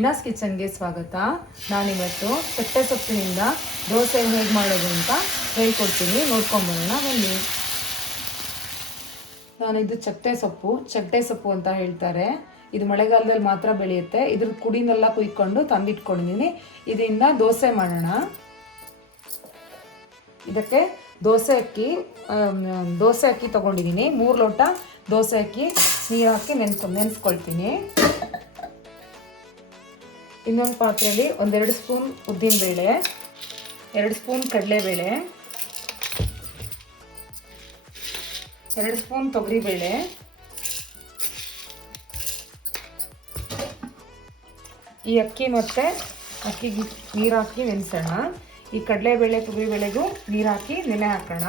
ಮೀನಾಸ್ ಕಿಚನ್ಗೆ ಸ್ವಾಗತ. ನಾನಿವತ್ತು ಚಟ್ಟೆ ಸೊಪ್ಪಿನಿಂದ ದೋಸೆ ಹೇಗೆ ಮಾಡೋದು ಅಂತ ಹೇಳ್ಕೊಡ್ತೀನಿ, ನೋಡ್ಕೊಂಬರೋಣ ಬನ್ನಿ. ನಾನಿದು ಚಟ್ಟೆ ಸೊಪ್ಪು ಅಂತ ಹೇಳ್ತಾರೆ. ಇದು ಮಳೆಗಾಲದಲ್ಲಿ ಮಾತ್ರ ಬೆಳೆಯುತ್ತೆ. ಇದ್ರ ಕುಡಿನೆಲ್ಲ ಕುಯ್ಕೊಂಡು ತಂದಿಟ್ಕೊಂಡಿದ್ದೀನಿ. ಇದರಿಂದ ದೋಸೆ ಮಾಡೋಣ. ಇದಕ್ಕೆ ದೋಸೆ ಅಕ್ಕಿ ತೊಗೊಂಡಿದ್ದೀನಿ. 3 ಲೋಟ ದೋಸೆ ಅಕ್ಕಿ ನೀರು ಹಾಕಿ ನೆನೆಸ್ಕೊಳ್ತೀನಿ. ಇನ್ನೊಂದು ಪಾತ್ರೆಯಲ್ಲಿ 1-2 ಸ್ಪೂನ್ ಉದ್ದಿನಬೇಳೆ, 2 ಸ್ಪೂನ್ ಕಡಲೆಬೇಳೆ, 2 ಸ್ಪೂನ್ ತೊಗರಿಬೇಳೆ, ಈ ಅಕ್ಕಿ ಮತ್ತು ಅಕ್ಕಿಗೆ ನೀರು ಹಾಕಿ ನೆನೆಸೋಣ. ಈ ಕಡಲೆಬೇಳೆ ತೊಗರಿಬೇಳೆಗೂ ನೀರು ಹಾಕಿ ನೆನೆ ಹಾಕೋಣ.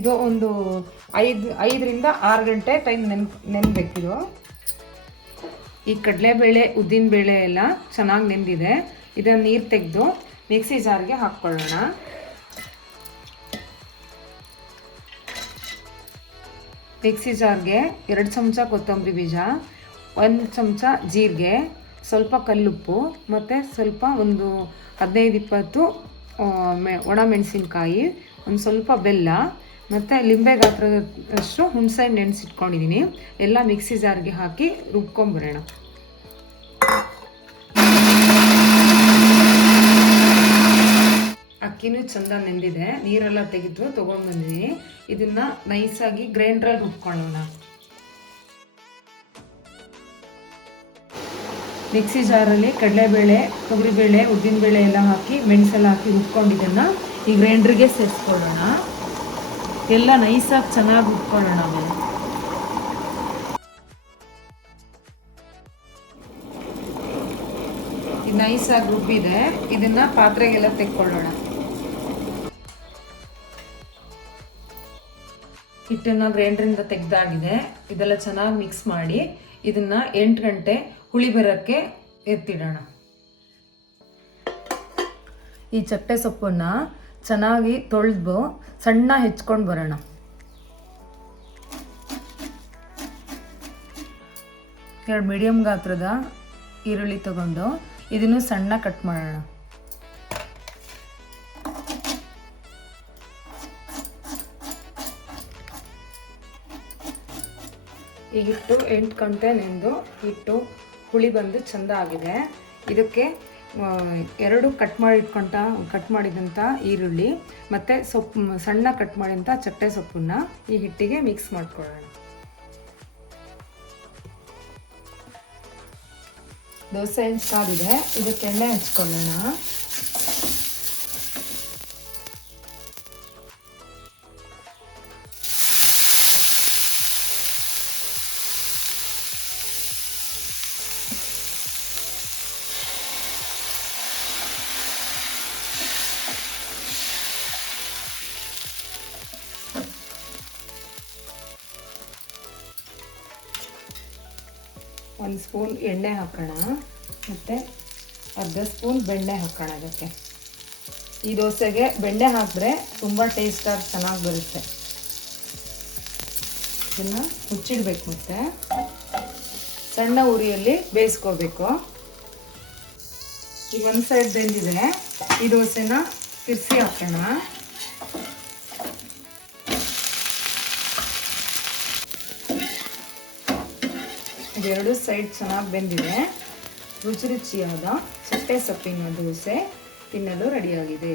ಇದು ಒಂದು 5ರಿಂದ 6 ಗಂಟೆ ಟೈಮ್ ನೆನೆಬೇಕಿದು. ಈ ಕಡಲೆಬೇಳೆ ಉದ್ದಿನಬೇಳೆ ಎಲ್ಲ ಚೆನ್ನಾಗಿ ನೆಂದಿದೆ. ಇದನ್ನು ನೀರು ತೆಗೆದು ಮಿಕ್ಸಿ ಜಾರ್ಗೆ ಹಾಕ್ಕೊಳ್ಳೋಣ. ಮಿಕ್ಸಿ ಜಾರ್ಗೆ 2 ಚಮಚ ಕೊತ್ತಂಬರಿ ಬೀಜ, 1 ಚಮಚ ಜೀರಿಗೆ, ಸ್ವಲ್ಪ ಕಲ್ಲುಪ್ಪು ಮತ್ತು ಸ್ವಲ್ಪ ಒಂದು 15-20 ಒಣ ಮೆಣಸಿನ್ಕಾಯಿ, ಒಂದು ಸ್ವಲ್ಪ ಬೆಲ್ಲ ಮತ್ತು ಲಿಂಬೆ ಗಾತ್ರದಷ್ಟು ಹುಣಸೆಹಣ್ಣು ನೆನೆಸಿಟ್ಕೊಂಡಿದ್ದೀನಿ. ಎಲ್ಲ ಮಿಕ್ಸಿ ಜಾರ್ಗೆ ಹಾಕಿ ರುಬ್ಕೊಂಬರೋಣ. ಅಕ್ಕಿನೂ ಚೆಂದ ನೆಂದಿದೆ, ನೀರೆಲ್ಲ ತೆಗೆದು ತೊಗೊಂಡು ಬಂದಿದ್ದೀನಿ. ಇದನ್ನು ನೈಸಾಗಿ ಗ್ರೈಂಡ್ರಲ್ಲಿ ರುಬ್ಕೊಳ್ಳೋಣ. ಮಿಕ್ಸಿ ಜಾರಲ್ಲಿ ಕಡಲೆಬೇಳೆ ತೊಗರಿಬೇಳೆ ಉದ್ದಿನಬೇಳೆ ಎಲ್ಲ ಹಾಕಿ ಮೆಣಸೆಲ್ಲ ಹಾಕಿ ರುಬ್ಕೊಂಡಿದ್ದನ್ನು ಈ ಗ್ರೈಂಡ್ರಿಗೆ ಸೇರಿಸ್ಕೊಳ್ಳೋಣ. ಎಲ್ಲ ನೈಸಾಗಿ ಚೆನ್ನಾಗಿ ರುಬ್ಕೊಳ್ಳೋಣ. ಆಮೇಲೆ ಇದು ನೈಸಾಗಿ ರುಬ್ಬಿದೆ. ಇದನ್ನು ಪಾತ್ರೆಗೆಲ್ಲ ತೆಕ್ಕೊಳ್ಳೋಣ. ಹಿಟ್ಟನ್ನು ಗ್ರೈಂಡ್ರಿಂದ ತೆಗೆದಾಗಿದೆ. ಇದೆಲ್ಲ ಚೆನ್ನಾಗಿ ಮಿಕ್ಸ್ ಮಾಡಿ ಇದನ್ನು 8 ಗಂಟೆ ಹುಳಿ ಬರೋಕ್ಕೆ ಎತ್ತಿಡೋಣ. ಈ ಚಟ್ಟೆ ಸೊಪ್ಪನ್ನು ಚೆನ್ನಾಗಿ ತೊಳೆದು ಸಣ್ಣ ಹೆಚ್ಕೊಂಡು ಬರೋಣ. ಎರಡು ಮೀಡಿಯಮ್ ಗಾತ್ರದ ಈರುಳ್ಳಿ ತಗೊಂಡು ಇದನ್ನು ಸಣ್ಣ ಕಟ್ ಮಾಡೋಣ. ಈ ಹಿಟ್ಟು 8 ಗಂಟೆ ನೆಂದು ಹಿಟ್ಟು ಹುಳಿ ಬಂದು ಚೆಂದ ಆಗಿದೆ. ಇದಕ್ಕೆ 2 ಕಟ್ ಮಾಡಿದಂಥ ಈರುಳ್ಳಿ ಮತ್ತು ಸಣ್ಣ ಕಟ್ ಮಾಡಿದಂಥ ಚಟ್ಟೆ ಸೊಪ್ಪನ್ನು ಈ ಹಿಟ್ಟಿಗೆ ಮಿಕ್ಸ್ ಮಾಡ್ಕೊಳ್ಳೋಣ. ದೋಸೆ ಕಾದಿದೆ, ಇದಕ್ಕೆ ಎಣ್ಣೆ ಹಚ್ಕೊಳ್ಳೋಣ. ಒಂದು ಸ್ಪೂನ್ ಎಣ್ಣೆ ಹಾಕೋಣ ಮತ್ತು ಅರ್ಧ ಸ್ಪೂನ್ ಬೆಣ್ಣೆ ಹಾಕೋಣ. ಅದಕ್ಕೆ ಈ ದೋಸೆಗೆ ಬೆಣ್ಣೆ ಹಾಕಿದ್ರೆ ತುಂಬ ಟೇಸ್ಟಾಗಿ ಚೆನ್ನಾಗಿ ಬರುತ್ತೆ. ಇದನ್ನು ಮುಚ್ಚಿಡಬೇಕು ಮತ್ತು ಸಣ್ಣ ಉರಿಯಲ್ಲಿ ಬೇಯಿಸ್ಕೋಬೇಕು. ಈಗ ಒಂದು ಸೈಡ್ ಬೆಂದಿದೆ. ಈ ದೋಸೆನ ತಿರ್ಸಿ ಹಾಕೋಣ. ಇದೆರಡು ಸೈಡ್ ಚೆನ್ನಾಗಿ ಬೆಂದಿದೆ. ರುಚಿಯಾದ ಚಟ್ಟೆ ಸೊಪ್ಪಿನ ದೋಸೆ ತಿನ್ನಲು ರೆಡಿಯಾಗಿದೆ.